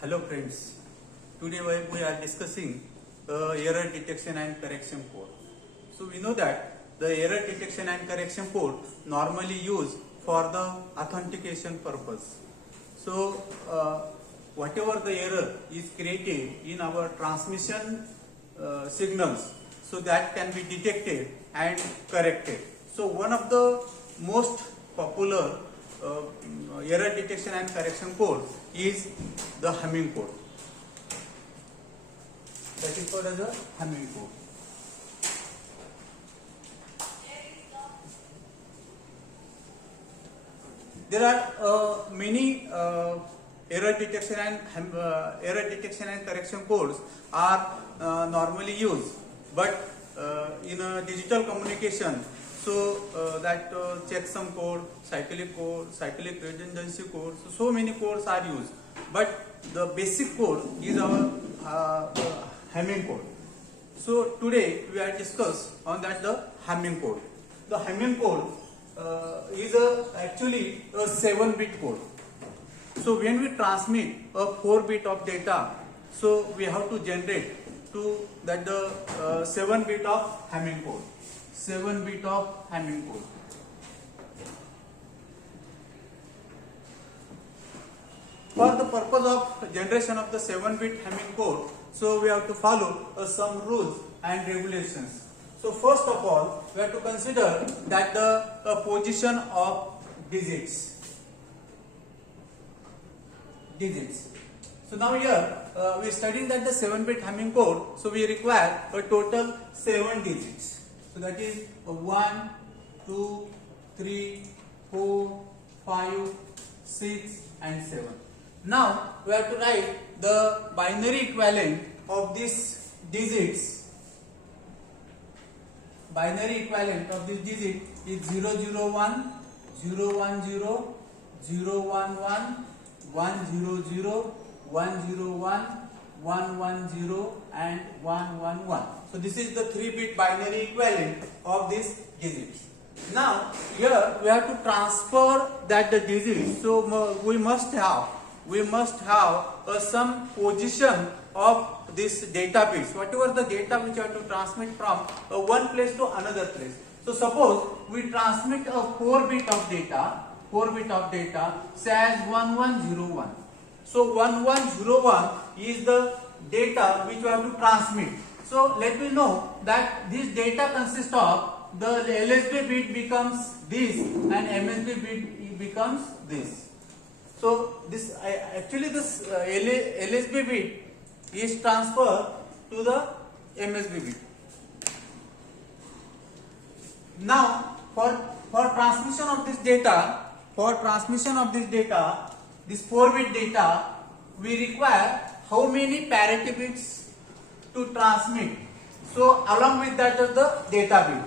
Hello friends, today we are discussing error detection and correction code. So we know that the error detection and correction code normally used for the authentication purpose. So whatever the error is created in our transmission signals, so that can be detected and corrected. So one of the most popular error detection and correction code is the humming code. That is called as a humming code. There are many error detection and correction codes are normally used, but in a digital communication, so that checksum code, cyclic redundancy code, so many codes are used, but the basic code is our humming code. So today we are discuss on that the humming code. The humming code is actually a 7-bit code. So when we transmit a 4-bit of data, so we have to generate to that the 7-bit of humming code. 7-bit of humming code. For the purpose of generation of the 7-bit humming code, so we have to follow some rules and regulations. So first of all, we have to consider that the position of digits. So now here we are studying that the 7-bit humming code, so we require a total 7 digits. So that is 1, 2, 3, 4, 5, 6 and 7. Now we have to write the binary equivalent of these digits. Binary equivalent of this digit is 001, 010, 011, 100, 101, 110 and 111. So this is the 3-bit binary equivalent of these digits. Now here we have to transfer that the digits. So we must have some position of this data bits, whatever the data which you have to transmit from one place to another place. So suppose we transmit a 4-bit of data, say as 1101. So 1101 is the data which we have to transmit. So let me know that this data consists of the LSB bit becomes this and MSB bit becomes this. So this actually this LSB bit is transferred to the MSB bit. Now for transmission of this data, this 4-bit data, we require how many parity bits to transmit. So along with that is the data bit.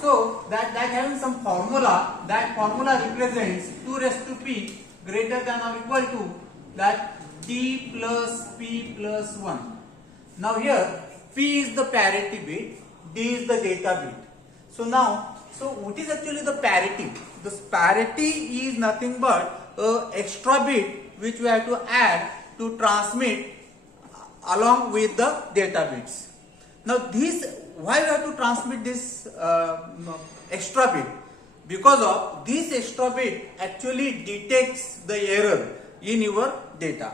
So that having some formula, that formula represents 2 raised to p greater than or equal to that d plus p plus 1. Now here p is the parity bit, d is the data bit. So now, so what is actually the parity? This parity is nothing but extra bit which we have to add to transmit along with the data bits. Now this, why we have to transmit this extra bit? Because of this extra bit actually detects the error in your data.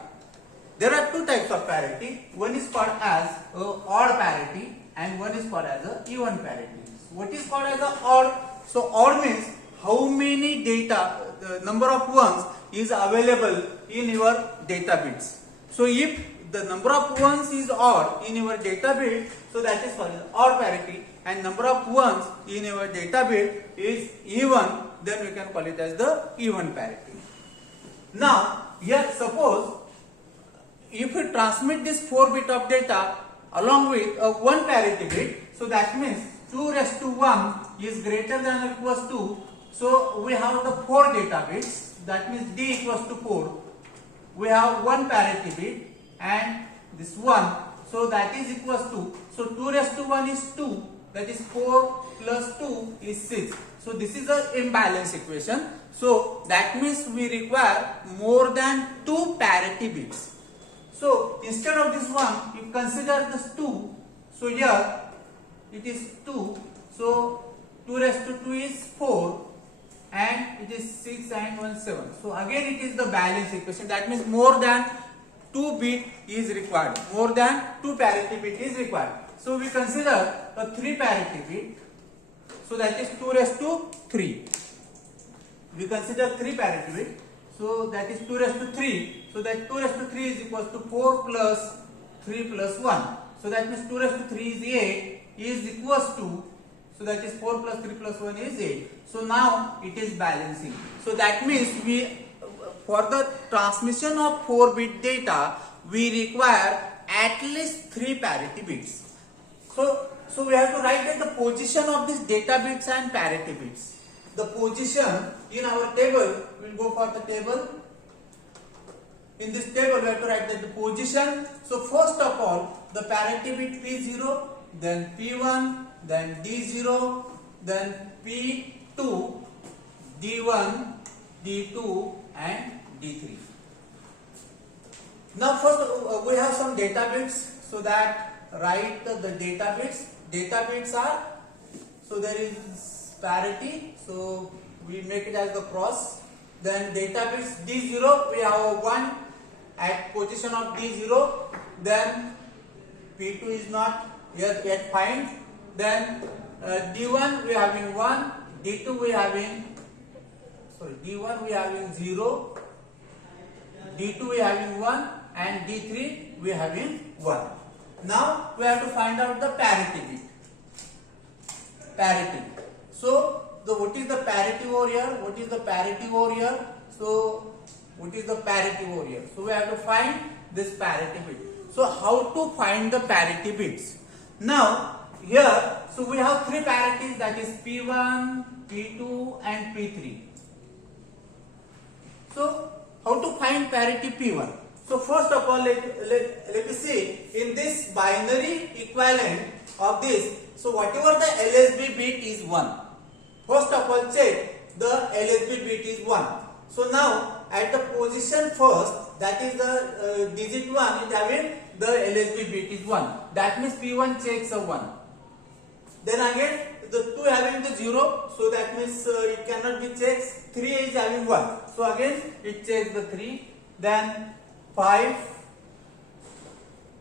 There are 2 types of parity. One is called as odd parity and one is called as a even parity. What is called as a odd? So odd means how many data, the number of ones is available in your data bits. So if the number of ones is odd in your data bit, so that is called as odd parity, and number of ones in your data bit is even, then we can call it as the even parity. Now here suppose if we transmit this 4-bit of data along with a 1 parity bit, so that means 2 raised to 1 is greater than or equals to, so we have the 4 data bits, that means d equals to 4. We have 1 parity bit and this 1, so that is equals to, so 2 raised to 1 is 2, that is 4 plus 2 is 6. So this is an imbalance equation. So that means we require more than 2 parity bits. So instead of this 1, you consider this 2. So here it is 2. So 2 raised to 2 is 4 and it is 6 and 1 7. So again it is the balance equation. That means more than 2 bit is required. More than 2 parity bit is required. So we consider a 3 parity bit. So that is 2 raised to 3. We consider 3 parity bit. So that is 2 raised to 3. So that 2 raised to 3 is equal to 4 plus 3 plus 1. So that means 2 raised to 3 is 8 is equals to, so that is 4 plus 3 plus 1 is 8. So now it is balancing. So that means we, for the transmission of 4-bit data, we require at least 3 parity bits. So we have to write that the position of these data bits and parity bits. The position in our table, we will go for the table. In this table, we have to write that the position. So first of all, the parity bit P0, then P1, then D0, then P2, D1, D2 and D3. Now first we have some data bits, so that write the data bits. Data bits are, so there is parity, so we make it as the cross. Then data bits D0, we have 1 at position of D0, then P2 is not yet find, then D1 we are having 1, D2 we are having, D1 we are having 0, D2 we are having 1 and D3 we are having 1. Now we have to find out the parity bit. Parity. So what is the parity over here? What is the parity over here? So what is the parity over here? So we have to find this parity bit. So how to find the parity bits? Now here, so we have 3 parities, that is P1, P2 and P3. So how to find parity P1? So first of all, let me see in this binary equivalent of this. So whatever the LSB bit is 1. First of all, check the LSB bit is 1. So now at the position first, that is the digit 1 is having the LSB bit is 1. That means P1 checks a 1. Then again the 2 having the 0, so that means it cannot be checked. 3 is having 1. So again it checks the 3. Then 5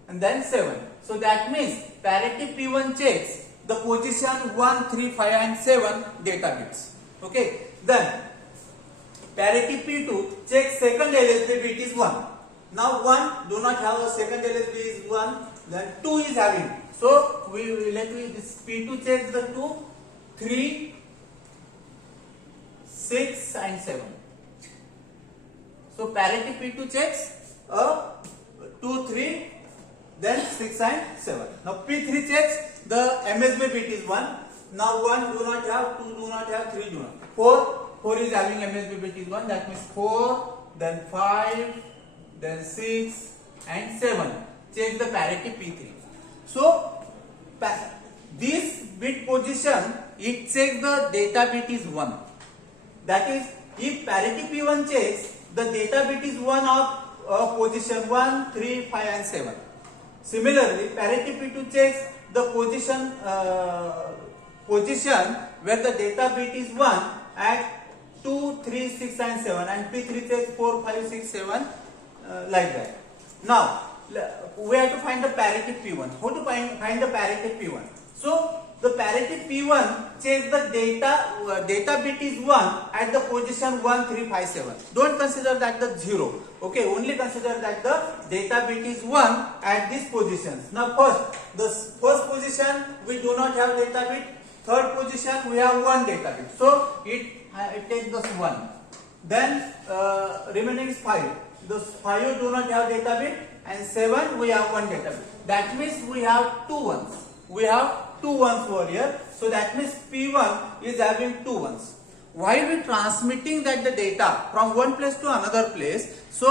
and then 7. So that means parity P1 checks the position 1, 3, 5 and 7 data bits. Okay. Then parity P2 checks second LSB bit is 1. Now 1 do not have a second LSB is 1. Then 2 is having. So this P2 checks the 2, 3, 6 and 7. So parity P2 checks 2, 3, then 6 and 7. Now P3 checks the MSB bit is 1. Now 1 do not have, 2 do not have, 3 do not. 4 is having MSB bit is 1. That means 4, then 5, then 6 and 7. Check the parity P3. So this bit position, it checks the data bit is 1. That is, if parity P1 checks, the data bit is 1 of position 1, 3, 5 and 7. Similarly, parity P2 checks the position where the data bit is 1 at 2, 3, 6 and 7, and P3 checks 4, 5, 6, 7 like that. Now we have to find the parity P1. How to find the parity P1? So the parity P1 checks the data bit is 1 at the position 1, 3, 5, 7. Don't consider that the 0. Okay, only consider that the data bit is 1 at these positions. Now first position we do not have data bit. Third position we have 1 data bit. So it takes this 1. Then remaining is 5. Those 5 do not have data bit, and 7 we have 1 data bit. That means we have 2 ones. We have 2 ones over here. So that means P1 is having 2 ones. Why we transmitting that the data from one place to another place? So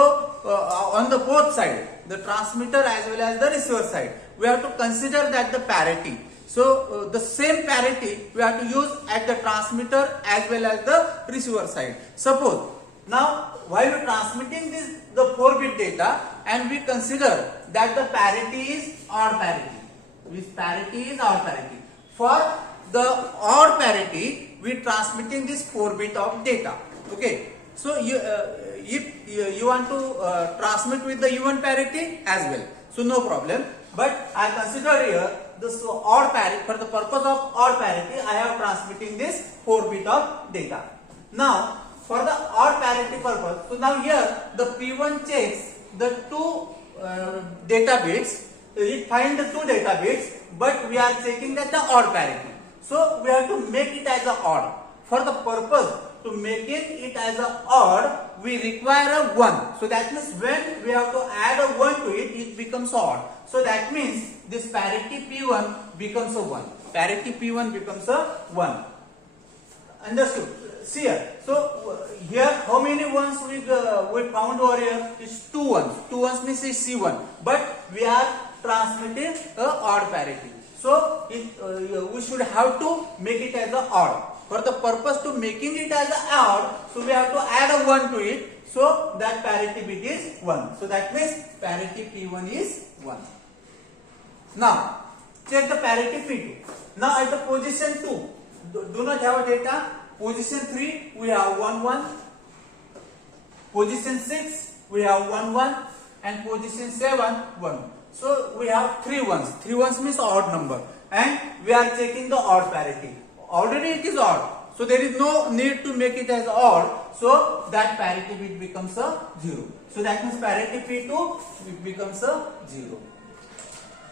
on the both side, the transmitter as well as the receiver side, we have to consider that the parity. So the same parity we have to use at the transmitter as well as the receiver side. Suppose Now, while we transmitting the 4-bit data, and we consider that the parity is odd parity. With parity is odd parity. For the odd parity, we transmitting this 4-bit of data. Okay. So if you want to transmit with the even parity as well, so no problem. But I consider here this odd parity. For the purpose of odd parity, I have transmitting this 4-bit of data. Now, for the odd parity purpose, so now here the P1 checks the two data bits. It finds the two data bits, but we are checking that the odd parity. So we have to make it as a odd. For the purpose to making it as a odd, we require a 1. So that means when we have to add a 1 to it, it becomes odd. So that means this parity P1 becomes a 1. Parity P1 becomes a 1. Understood? See here. So here how many ones we found over here? It's 2 ones. 2 ones means it's C1. But we are transmitting a odd parity. So we should have to make it as a odd. For the purpose to making it as a odd, so we have to add a 1 to it. So that parity bit is 1. So that means parity P1 is 1. Now check the parity P2. Now at the position 2, do not have data. Position 3 we have 1 1. Position 6 we have 1 1, and position 7 1. So we have 3 ones. 3 ones means odd number, and we are checking the odd parity. Already it is odd, so there is no need to make it as odd. So that parity bit becomes a 0. So that means parity P2 becomes a 0.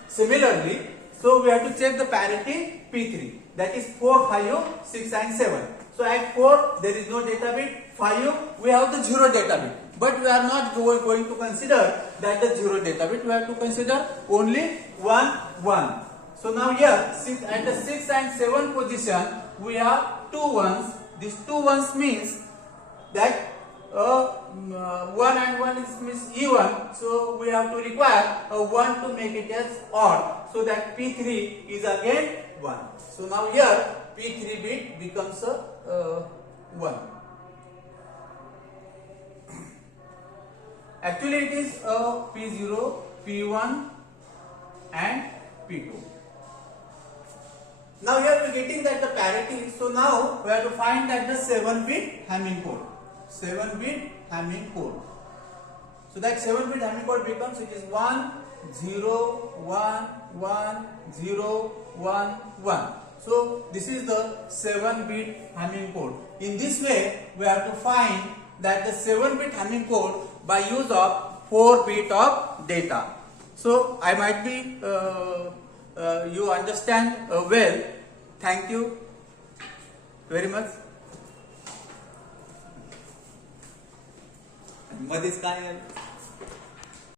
Similarly, so we have to check the parity P3, that is 4, 5, 6 and 7. So at 4 there is no data bit. 5 we have the 0 data bit, but we are not going to consider that the 0 data bit. We have to consider only 1 1. So now here at the 6 and 7 position we have 2 ones. These 2 ones means that 1 and 1 means even. So we have to require a 1 to make it as odd. So that P3 is again 1. So now here P3 bit becomes a 1. Actually it is P0, P1 and P2. Now we are getting that the parity. So now we have to find that the 7-bit Hamming code. 7-bit Hamming code. So that 7-bit Hamming code becomes, it is 1 0 1 1 0 1 1. So this is the 7-bit Hamming code. In this way we have to find that the 7-bit Hamming code by use of 4-bit of data. So I might be you understand well. Thank you very much. मध्येच काय